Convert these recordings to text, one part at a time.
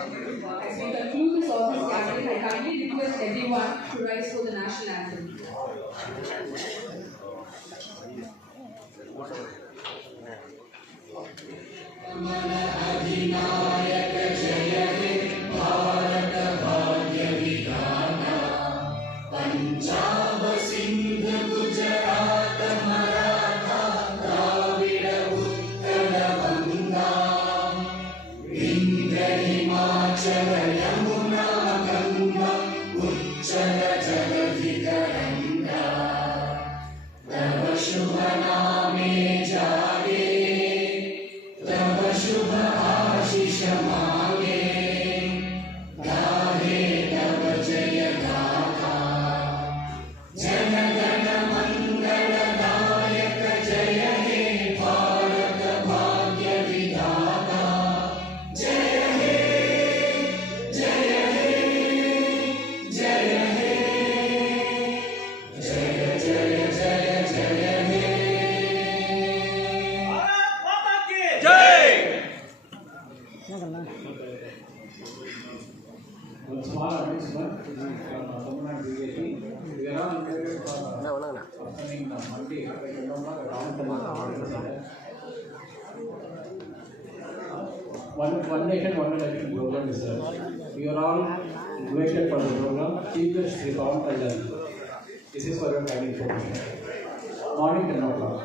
As we conclude this office gathering, I kindly request everyone to rise for the national anthem. One small announcement from Tamil Nadu BJP. We are all invited for opening Monday. One nation, one election program is there. We are all invited for the program. Chief Justice Sri Pawan Kalyan. This is for your kind information. Morning 10 o'clock.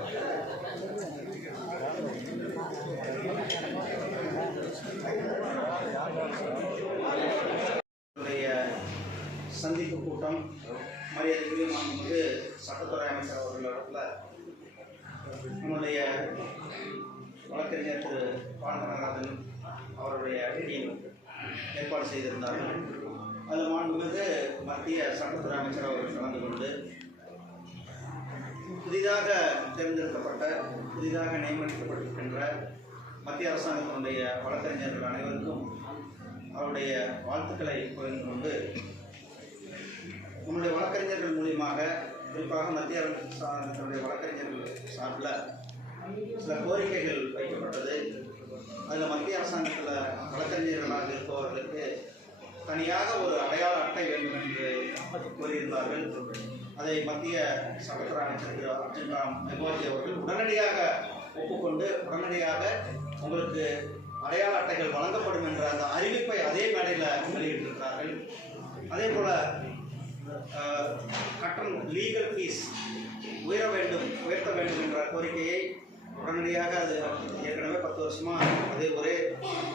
சந்திப்பு கூட்டம் மரியாதைக்குரிய மாண்புமிகு சட்டத்துறை அமைச்சர் அவர்களிடத்தில் நம்முடைய வழக்கறிஞர் திரு பாலகநாதன் அவருடைய டீம் ஏற்பாடு செய்திருந்தார்கள். அதில் மாண்புமிகு மத்திய சட்டத்துறை அமைச்சர் அவர்கள் கலந்து கொண்டு புதிதாக தேர்ந்தெடுக்கப்பட்ட புதிதாக நியமிக்கப்பட்டிருக்கின்ற மத்திய அரசாங்கத்தினுடைய வழக்கறிஞர்கள் அனைவருக்கும் அவருடைய வாழ்த்துக்களை பகிர்ந்து கொண்டு நம்முடைய வழக்கறிஞர்கள் மூலியமாக குறிப்பாக மத்திய அரசாங்கத்தினுடைய வழக்கறிஞர்கள் சார்பில் சில கோரிக்கைகள் வைக்கப்பட்டது. அதில் மத்திய அரசாங்கத்தில் வழக்கறிஞர்களாக இருப்பவர்களுக்கு தனியாக ஒரு அடையாள அட்டை வேண்டும் என்று கோரியிருந்தார்கள். அதை மத்திய சட்டத்துறை அமைச்சர் திரு அர்ஜுன் ராம் மெக்வால் அவர்கள் உடனடியாக ஒப்புக்கொண்டு உடனடியாக உங்களுக்கு அடையாள அட்டைகள் வழங்கப்படும் என்ற அந்த அறிவிப்பை அதே மேடையில் வெளியிட்டிருக்கிறார்கள். அதே போல கட்டணம் லீகல் ஃபீஸ் உயர்த்த வேண்டும் என்ற கோரிக்கையை உடனடியாக அது ஏற்கனவே 10 வருஷமாக அதே ஒரே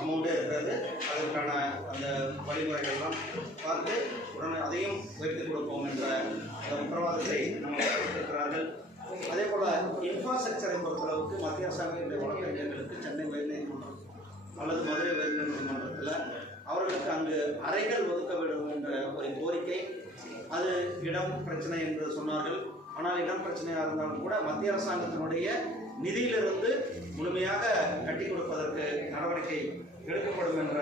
அமௌண்ட்டே இருக்கிறது. அதற்கான அந்த வழிமுறைகள்லாம் பார்த்து உடனே அதையும் உயர்த்தி கொடுப்போம் என்ற அந்த உத்தரவாதத்தை நம்ம இருக்கிறார்கள். அதே போல் இன்ஃப்ராஸ்ட்ரக்சரை பொறுத்தளவுக்கு மத்திய அரசாங்கத்தினுடைய வழக்கறிஞர்களுக்கு சென்னை உயர்நீதிமன்றம் அல்லது மதுரை உயர்நீதிமன்றத்தில் அவர்களுக்கு அங்கு அறைகள் ஒதுக்க வேண்டும் என்ற ஒரு கோரிக்கை. அது இடம் பிரச்சனை என்று சொன்னார்கள். ஆனால் இடம் பிரச்சனையாக இருந்தாலும் கூட மத்திய அரசாங்கத்தினுடைய நிதியிலிருந்து முழுமையாக கட்டி கொடுப்பதற்கு நடவடிக்கை எடுக்கப்படும் என்ற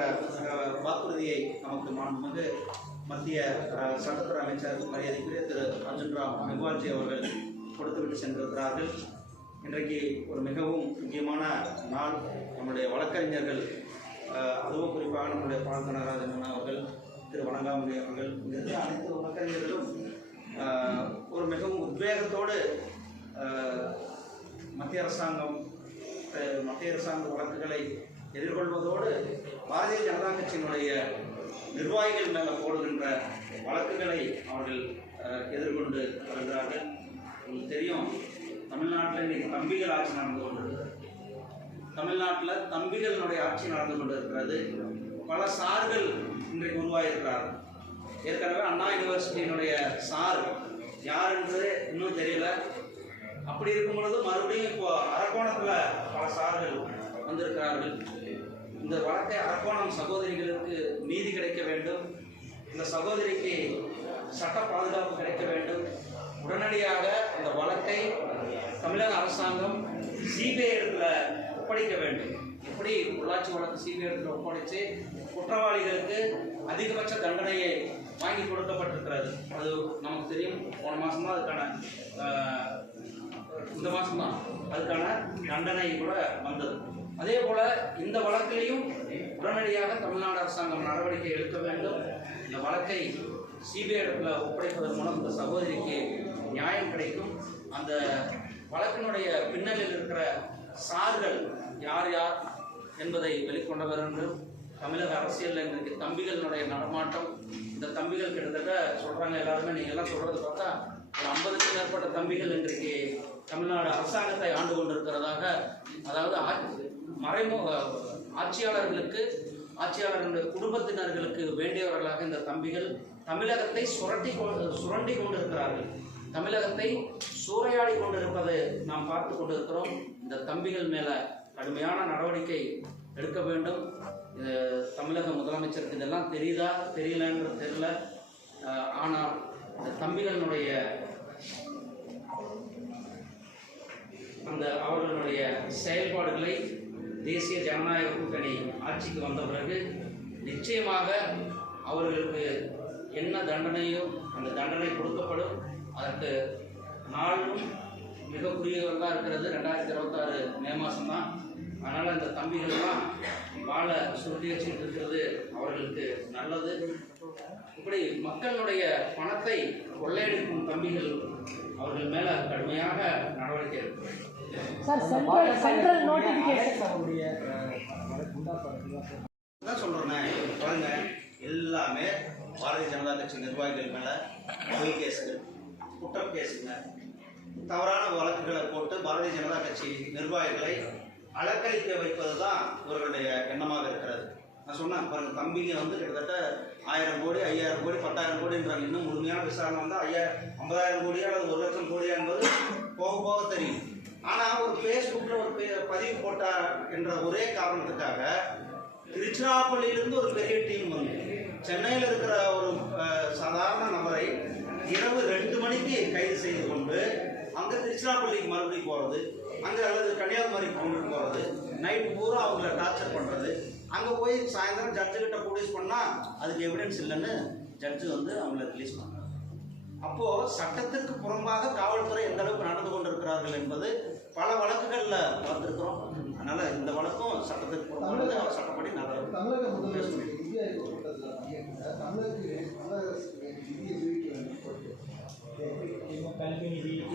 வாக்குறுதியை நமக்கு மாண்புமிகு மத்திய சட்டத்துறை அமைச்சர் மரியாதைக்குரிய திரு அர்ஜுன் ராம் மெக்வால்ஜி அவர்கள் கொடுத்துவிட்டு சென்றிருக்கிறார்கள். இன்றைக்கு ஒரு மிகவும் முக்கியமான நாள். நம்முடைய வழக்கறிஞர்கள், அதுவும் குறிப்பாக நம்முடைய பாலகநாதன் அவர்கள், திரு வணங்காமணி அவர்கள், இந்த அனைத்து வழக்கறிஞர்களும் ஒரு மிகவும் உத்வேகத்தோடு மத்திய அரசாங்க வழக்குகளை எதிர்கொள்வதோடு பாரதிய ஜனதா கட்சியினுடைய நிர்வாகிகள் மேலே போடுகின்ற வழக்குகளை அவர்கள் எதிர்கொண்டு வருகிறார்கள். உங்களுக்கு தெரியும், தமிழ்நாட்டில் இன்றைக்கு தம்பிகள் ஆட்சி நடந்து கொண்டிருக்கிறது. தமிழ்நாட்டில் தம்பிகளினுடைய ஆட்சி நடந்து கொண்டிருக்கிறது. பல சார்கள் இன்றைக்கு உருவாகியிருக்கிறார்கள். ஏற்கனவே அண்ணா யூனிவர்சிட்டியினுடைய சார் யார் என்பது இன்னும் தெரியல. அப்படி இருக்கும் பொழுது மறுபடியும் இப்போ அரக்கோணத்தில் பல சார்கள் வந்திருக்கிறார்கள். இந்த வழக்கை அரக்கோணம் சகோதரிகளுக்கு நீதி கிடைக்க வேண்டும், இந்த சகோதரிக்கு சட்ட பாதுகாப்பு கிடைக்க வேண்டும். உடனடியாக இந்த வழக்கை தமிழக அரசாங்கம் சிபிஐ இடத்துல ஒப்படைக்க வேண்டும். எப்படி உள்ளாட்சி வழக்கு சிபிஐ இடத்துல ஒப்படைச்சு குற்றவாளிகளுக்கு அதிகபட்ச தண்டனையை வாங்கி கொடுக்கப்பட்டிருக்கிறது. அது நமக்கு தெரியும். போன மாதம் தான் அதுக்கான இந்த மாதம்தான் அதுக்கான தண்டனை கூட வந்தது. அதே போல் இந்த வழக்கிலையும் உடனடியாக தமிழ்நாடு அரசாங்கம் நடவடிக்கை எடுக்க வேண்டும். இந்த வழக்கை சிபிஐ இடத்தில் ஒப்படைப்பதன் மூலம் இந்த சகோதரிக்கு நியாயம் கிடைக்கும். அந்த வழக்கினுடைய பின்னணியில் இருக்கிற சார்கள் யார் யார் என்பதை வெளிக்கொண்டவர் என்றும், தமிழக அரசியலில் இன்றைக்கு தம்பிகளினுடைய நடமாட்டம், இந்த தம்பிகள் கிட்டத்தட்ட சொல்கிறாங்க எல்லாருமே, நீங்கள் எல்லாம் சொல்கிறது பார்த்தா ஒரு 50க்கும் மேற்பட்ட தம்பிகள் இன்றைக்கு தமிழ்நாடு அரசாங்கத்தை ஆண்டு கொண்டிருக்கிறதாக, அதாவது மறைமுக ஆட்சியாளர்களுக்கு, ஆட்சியாளர்களுடைய குடும்பத்தினர்களுக்கு வேண்டியவர்களாக இந்த தம்பிகள் தமிழகத்தை சுரண்டி கொண்டிருக்கிறார்கள். தமிழகத்தை சூறையாடி கொண்டிருப்பதை நாம் பார்த்து கொண்டிருக்கிறோம். இந்த தம்பிகள் மேலே கடுமையான நடவடிக்கை எடுக்க வேண்டும். தமிழக முதலமைச்சருக்கு இதெல்லாம் தெரியுதா தெரியலன்றது தெரியல. ஆனால் இந்த தம்பிகளினுடைய அவர்களுடைய செயல்பாடுகளை தேசிய ஜனநாயக கூட்டணி ஆட்சிக்கு வந்த பிறகு நிச்சயமாக அவர்களுக்கு என்ன தண்டனையோ அந்த தண்டனை கொடுக்கப்படும். அதற்கு நாளும் மிக குறுகியவர்களாக இருக்கிறது. 2026 மே மாதம் தான். அதனால் இந்த தம்பிகள்லாம் வாழை சுருட்டி வச்சுட்டு இருக்கிறது அவர்களுக்கு நல்லது. இப்படி மக்களுடைய பணத்தை கொள்ளையடிக்கும் தம்பிகள் அவர்கள் மேலே கடுமையாக நடவடிக்கை எடுக்க தான் சொல்கிறேண்ணே. பாருங்க, எல்லாமே பாரதிய ஜனதா கட்சி நிர்வாகிகள் மேலே பொய் கேஸுகள், குற்றம் கேஸுங்க, தவறான வழக்குகளை போட்டு பாரதிய ஜனதா கட்சி நிர்வாகிகளை அலக்களிக்க வைப்பது தான் இவர்களுடைய எண்ணமாக இருக்கிறது. நான் சொன்னேன் பாருங்க, தம்பிங்க வந்து கிட்டத்தட்ட 1000 கோடி 5000 கோடி 10,000 கோடின்றாங்க. இன்னும் முழுமையான விசாரணை வந்தால் 50,000 கோடியா அல்லது 1,00,000 கோடியா என்பது போக போக தெரியும். ஆனால் ஒரு ஃபேஸ்புக்கில் ஒரு பதிவு போட்டார் என்ற ஒரே காரணத்துக்காக திருச்சிராப்பள்ளியிலிருந்து ஒரு பெரிய டீம் வந்து சென்னையில் இருக்கிற ஒரு சாதாரண நபரை இரவு 2 மணிக்கு கைது செய்து கொண்டு அங்கே திருச்சிராப்பள்ளிக்கு மறுபடியும் போகிறது, அங்கே அல்லது கன்னியாகுமரிக்கு கொண்டுட்டு போகிறது, நைட்டு பூரா அவங்கள டார்ச்சர் பண்ணுறது, அங்கே போய் சாயந்தரம் ஜட்ஜுக்கிட்ட ப்ரொடியூஸ் பண்ணால் அதுக்கு எவிடன்ஸ் இல்லைன்னு ஜட்ஜு வந்து அவங்கள ரிலீஸ் பண்ணாங்க. அப்போது சட்டத்திற்கு புறம்பாக காவல்துறை எந்த அளவுக்கு நடந்து கொண்டிருக்கிறார்கள் என்பது பல வழக்குகளில் பார்த்துருக்கிறோம். அதனால் இந்த வழக்கும் சட்டத்திற்கு புறம்பானது. அவர் சட்டப்படி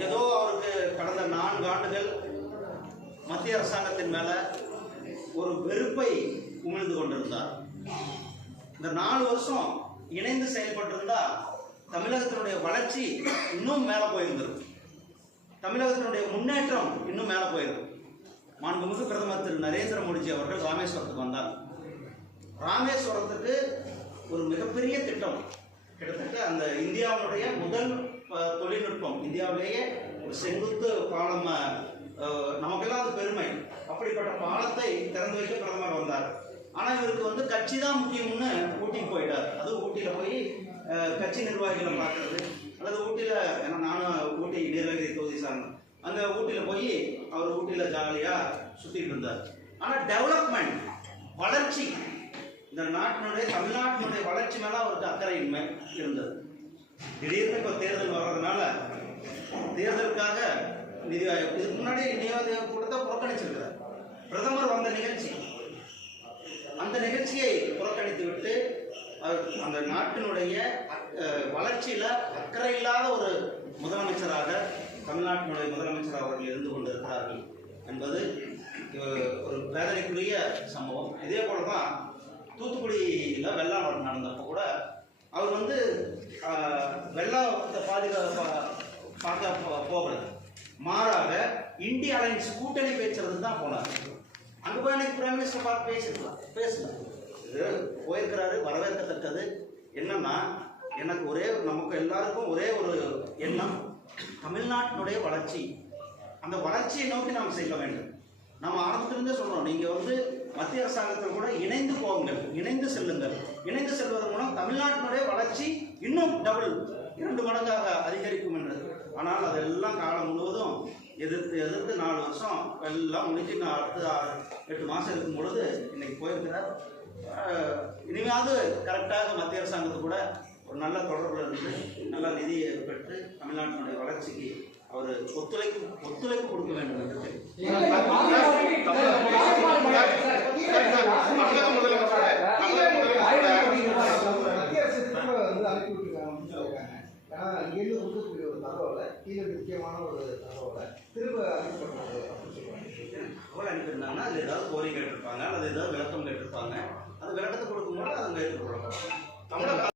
ஏதோ அவருக்கு கடந்த 4 ஆண்டுகள் மத்திய அரசாங்கத்தின் மேலே ஒரு வெறுப்பை உமிழ்ந்து கொண்டிருந்தார். இந்த 4 வருஷம் இணைந்து செயல்பட்டிருந்தா தமிழகத்தினுடைய வளர்ச்சி இன்னும் மேலே போயிருந்திருக்கும், தமிழகத்தினுடைய முன்னேற்றம் இன்னும் மேலே போயிருக்கும். மாண்புமிகு பிரதமர் திரு நரேந்திர மோடிஜி அவர்கள் ராமேஸ்வரத்துக்கு வந்தார். ராமேஸ்வரத்துக்கு ஒரு மிகப்பெரிய திட்டம், கிட்டத்தட்ட அந்த இந்தியாவுடைய முதல் தொழில்நுட்பம், இந்தியாவிலேயே ஒரு செங்குத்து பாலம், நமக்கெல்லாம் அது பெருமை. அப்படிப்பட்ட பாலத்தை திறந்து வைக்க பிரதமர் வந்தார். ஆனால் இவருக்கு வந்து கட்சி தான் முக்கியம்னு ஊட்டிக்கு போயிட்டார். அதுவும் ஊட்டியில் போய் கட்சி நிர்வாகிகளை பார்க்கறது, அல்லது ஊட்டியில், ஏன்னா நானும் ஊட்டி நீலகிரி தொகுதி சார்ந்தேன், அங்கே ஊட்டியில் போய் அவர் ஊட்டியில் ஜாலியாக சுற்றிட்டு இருந்தார். ஆனால் டெவலப்மெண்ட், வளர்ச்சி, இந்த நாட்டினுடைய தமிழ்நாட்டினுடைய வளர்ச்சி மேலே அவருக்கு அக்கறையின்மை இருந்தது. திடீர்னு இப்போ தேர்தல் வர்றதுனால தேர்தலுக்காக நிதி ஆயோக் இதுக்கு முன்னாடி நிதி ஆயோக் கொடுத்த புறக்கணிச்சிருக்கிறார். பிரதமர் வந்த நிகழ்ச்சி, அந்த நிகழ்ச்சியை புறக்கணித்து விட்டு அந்த நாட்டினுடைய வளர்ச்சியில் அக்கறை இல்லாத ஒரு முதலமைச்சராக தமிழ்நாட்டினுடைய முதலமைச்சர் அவர்கள் இருந்து கொண்டிருக்கிறார்கள் என்பது ஒரு வேதனைக்குரிய சம்பவம். இதே போல தான் தூத்துக்குடியில் வெள்ளம் நடந்தப்போ கூட அவர் வந்து வெள்ளத்தை பார்க்க போகல, மாறாக இந்திய அலையன்ஸ் கூட்டணி பேசுறது தான் போனார். அங்கே போய் எனக்கு பிரைம் மினிஸ்டர் பார்த்து பேசலாம். இது போயிருக்கிறாரு, வரவேற்கத்தக்கது. என்னன்னா, எனக்கு நமக்கு எல்லாருக்கும் ஒரே ஒரு எண்ணம், தமிழ்நாட்டினுடைய வளர்ச்சி, அந்த வளர்ச்சியை நோக்கி நாம் செல்ல வேண்டும். நம்ம ஆரம்பத்திலிருந்தே சொல்கிறோம், நீங்கள் வந்து மத்திய அரசாங்கத்தில் கூட இணைந்து போங்கள், இணைந்து செல்லுங்கள். இணைந்து செல்வதன் மூலம் தமிழ்நாட்டினுடைய வளர்ச்சி இன்னும் 2 மடங்காக அதிகரிக்கும் என்று. ஆனால் அதெல்லாம் காலம் முழுவதும் எதிர்த்து 4 வருஷம் எல்லாம் முடிஞ்சு அடுத்து 8 மாதம் இருக்கும் பொழுது இன்னைக்கு போயிருக்கிறார். இனிமையாவது கரெக்டாக மத்திய அரசாங்கத்து கூட ஒரு நல்ல தொடர்பில் இருந்து நல்ல நிதியை பெற்று தமிழ்நாட்டினுடைய வளர்ச்சிக்கு அவர் ஒத்துழைப்பு கொடுக்க வேண்டும் என்று மத்திய அரசு திரும்ப வந்து அனுப்பி விட்டுருக்காங்க சொல்லியிருக்காங்க. ஏன்னா இங்கேருந்து கொடுக்கக்கூடிய ஒரு தகவலை கீழே முக்கியமான ஒரு தகவலை திரும்ப அனுப்பப்பட்டது அப்படின்னு சொல்லுவாங்க. தகவல் அனுப்பியிருந்தாங்கன்னா அதில் ஏதாவது கோரிக்கை கேட்டிருப்பாங்க அல்லது ஏதாவது விளக்கம் கேட்டிருப்பாங்க. அந்த விளக்கத்தை கொடுக்கும்போது அதை ஏற்றுக்கொள்ளலாம்.